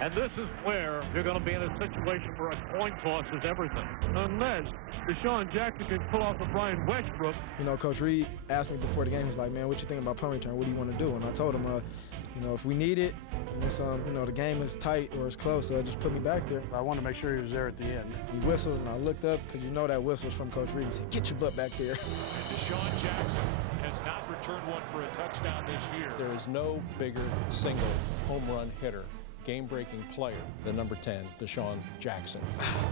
And this is where you're going to be in a situation where a coin toss is everything. Unless Desean Jackson can pull off the Brian Westbrook. You know, Coach Reid asked me before the game, he's like, man, what you think about punt return? What do you want to do? And I told him, you know, if we need it, and it's, you know, the game is tight or it's close, just put me back there. I wanted to make sure he was there at the end. He whistled, and I looked up, because you know that whistle is from Coach Reid. He said, get your butt back there. And Desean Jackson has not returned one for a touchdown this year. There is no bigger single home run hitter, game-breaking player than number 10, Desean Jackson.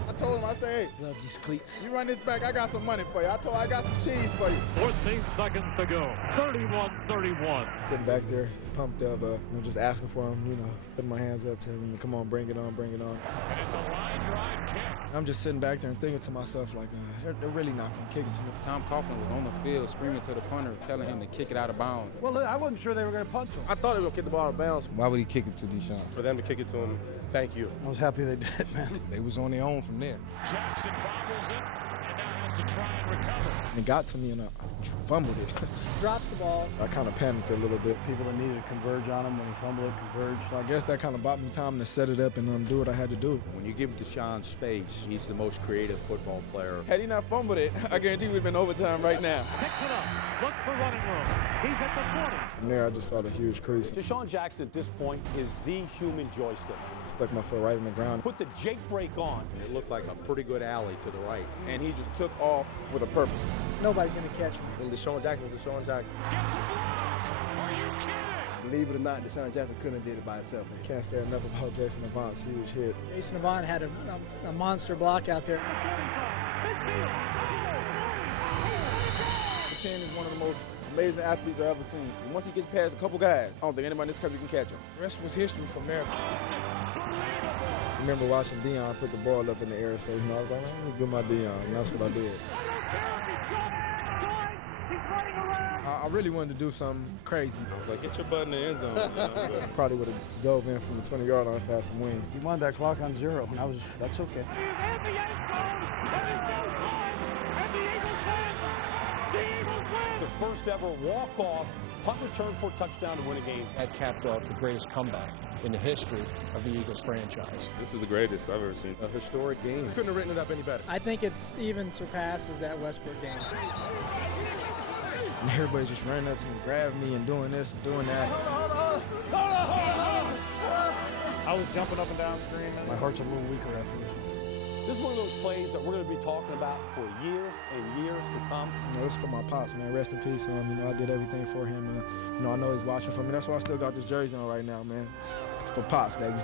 I told him, I said, hey, Love these cleats. you run this back, I got some money for you. I told him I got some cheese for you. 14 seconds to go. 31-31. Sitting back there, pumped up, you know, just asking for him, you know, putting my hands up to him, come on, bring it on, bring it on. And it's a line drive kick. I'm just sitting back there and thinking to myself, like, they're really not going to kick it to me. Tom Coughlin was on the field screaming to the punter, telling him to kick it out of bounds. Well, I wasn't sure they were going to punt to him. I thought they were going to kick the ball out of bounds. Why would he kick it to Desean? For them to kick it to him, thank you. I was happy they did, man. They was on their own from there. Jackson bobbles it and now has to try and recover. And it got to me, and I fumbled it. Drops the ball. I kind of panicked a little bit. People that needed to converge on him when he fumbled it, converged. So I guess that kind of bought me time to set it up and do what I had to do. When you give Desean space, he's the most creative football player. Had he not fumbled it, I guarantee we'd been overtime right now. Picks it up. Look for running room. He's at the 20. From there, I just saw the huge crease. Desean Jackson at this point is the human joystick. Stuck my foot right in the ground. Put the Jake brake on. And it looked like a pretty good alley to the right. And he just took off with a purpose. Nobody's going to catch me. And Desean Jackson was Desean Jackson. Gets a block. Are you kidding? Believe it or not, Desean Jackson couldn't have did it by himself. Can't say enough about Jason Avant's huge hit. Jason Avant had a monster block out there. 10 is one of the most amazing athletes I've ever seen. And once he gets past a couple guys, I don't think anybody in this country can catch him. The rest was history from there. I remember watching Dion put the ball up in the air, so you know, I was like, I'm gonna do my Dion, and that's what I did. I really wanted to do something crazy. I was like, get your butt in the end zone. You know? Probably would have dove in from the 20-yard line if I had some wings. He wanted that clock on 0, and that's okay. The first ever walk-off punt return for a touchdown to win a game. That capped off the greatest comeback in the history of the Eagles franchise. This is the greatest I've ever seen. A historic game. Couldn't have written it up any better. I think it's even surpasses that Westbrook game. And everybody's just running up to me, grabbing me, and doing this and doing that. I was jumping up and down screaming. My heart's a little weaker after this one. This is one of those plays that we're going to be talking about for years and years to come. You know, this is for my pops, man. Rest in peace. You know, I did everything for him. You know, I know he's watching for me. That's why I still got this jersey on right now, man. For pops, baby.